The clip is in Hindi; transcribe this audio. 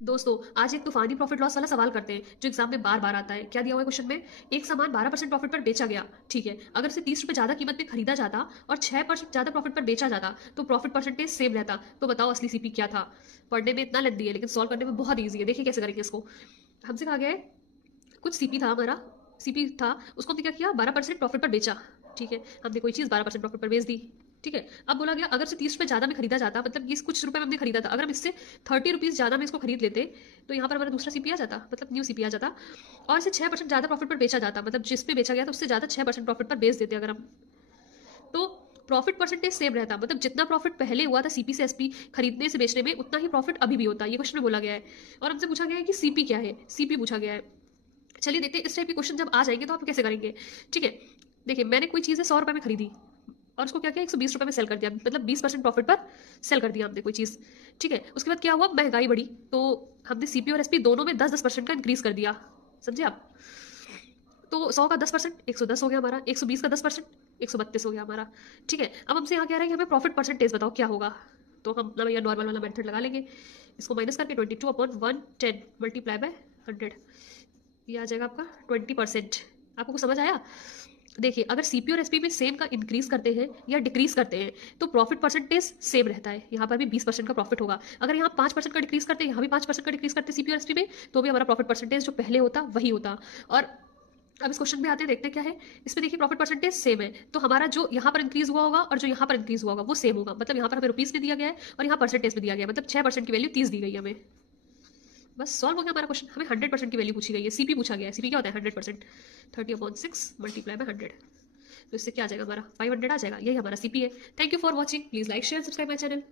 दोस्तों, आज एक तूफानी प्रॉफिट लॉस वाला सवाल करते हैं जो एग्जाम में बार बार आता है। क्या दिया हुआ है क्वेश्चन में? एक सामान 12% प्रॉफिट पर बेचा गया। ठीक है, अगर इसे 30 रुपए ज्यादा कीमत में खरीदा जाता और 6% ज्यादा प्रॉफिट पर बेचा जाता तो प्रॉफिट परसेंटेज सेम रहता। तो बताओ असली सीपी क्या था? पढ़ने में इतना लेंदी है लेकिन सॉल्व करने में बहुत ईजी है। देखिए कैसे करेंगे इसको। हमसे कहा गया है कुछ सीपी था हमारा, सीपी था, उसको हमने क्या किया, 12% प्रॉफिट पर बेचा। ठीक है, हमने कोई चीज़ 12% प्रॉफिट पर बेच दी। ठीक है, अब बोला गया अगर से 30 रुपये ज़्यादा में खरीदा जाता, मतलब ये कुछ रुपए में हमने खरीदा था, अगर हम इससे 30 रुपीज़ ज़्यादा में इसको खरीद लेते तो यहाँ पर हमारा दूसरा सीपी आ जाता, मतलब न्यू सीपी आ जाता। और इसे 6% ज़्यादा प्रॉफिट पर बेचा जाता, मतलब जिस पे बेचा गया था उससे ज़्यादा 6% प्रॉफिट पर बेच देते अगर हम, तो प्रॉफिट परसेंटेज सेम रहता। मतलब जितना प्रॉफिट पहले हुआ था सीपी से एसपी खरीदने से बेचने में, उतना ही प्रॉफिट अभी भी होता है। ये क्वेश्चन में बोला गया है और हमसे पूछा गया है कि सीपी क्या है, सीपी पूछा गया है। चलिए देखते हैं इस टाइप के क्वेश्चन जब आ जाएंगे तो आप कैसे करेंगे। ठीक है, देखिए मैंने कोई चीज़ है 100 रुपये में खरीदी और उसको क्या किया, 120 रुपये में सेल कर दिया, मतलब 20% प्रॉफिट पर सेल कर दिया हमने कोई चीज़। ठीक है, उसके बाद क्या हुआ, महंगाई बढ़ी तो हमने सीपी और एसपी दोनों में 10-10% का इंक्रीज कर दिया। समझे आप? तो 100 का 10% 110 हो गया हमारा, 120 का 10% 132 हो गया हमारा। ठीक है, अब हमसे यहाँ कह रहा है कि हमें प्रॉफिट परसेंटेज बताओ क्या होगा। तो हम ना भैया नॉर्मल वाला मेथड लगा लेंगे, इसको माइनस करके 22/110 मल्टीप्लाई बाय 100, ये आ जाएगा आपका 20%। आपको कुछ समझ आया? देखिए अगर सीपी और एसपी में सेम का इंक्रीज करते हैं या डिक्रीज करते हैं तो प्रॉफिट परसेंटेज सेम रहता है। यहाँ पर भी 20% का प्रॉफिट होगा। अगर यहाँ 5% का डिक्रीज करते हैं, यहाँ भी 5% का डिक्रीज करते हैं सीपी और एसपी में, तो भी हमारा प्रॉफिट परसेंटेज जो पहले होता वही होता। और अब इस क्वेश्चन में आते हैं, देखते हैं क्या है इसमें। देखिए प्रॉफिट परसेंटेज सेम है तो हमारा जो यहाँ पर इंक्रीज हुआ होगा और जो यहाँ पर इंक्रीज हुआ होगा वो सेम होगा। मतलब यहाँ पर हमें रुपीज में दिया गया है और यहाँ परसेंटेज में दिया गया है, मतलब 6% की वैल्यू 30 दी गई है हमें। बस सॉल्व हो गया हमारा क्वेश्चन। हमें 100% की वैल्यू पूछी गई है, सीपी पूछा गया है। सीपी क्या होता है? 100%। 30/6 मल्टीप्लाई बाय 100, तो इससे क्या आ जाएगा हमारा 500 आ जाएगा। यही हमारा सीपी है। Thank you for watching, please like share subscribe my channel.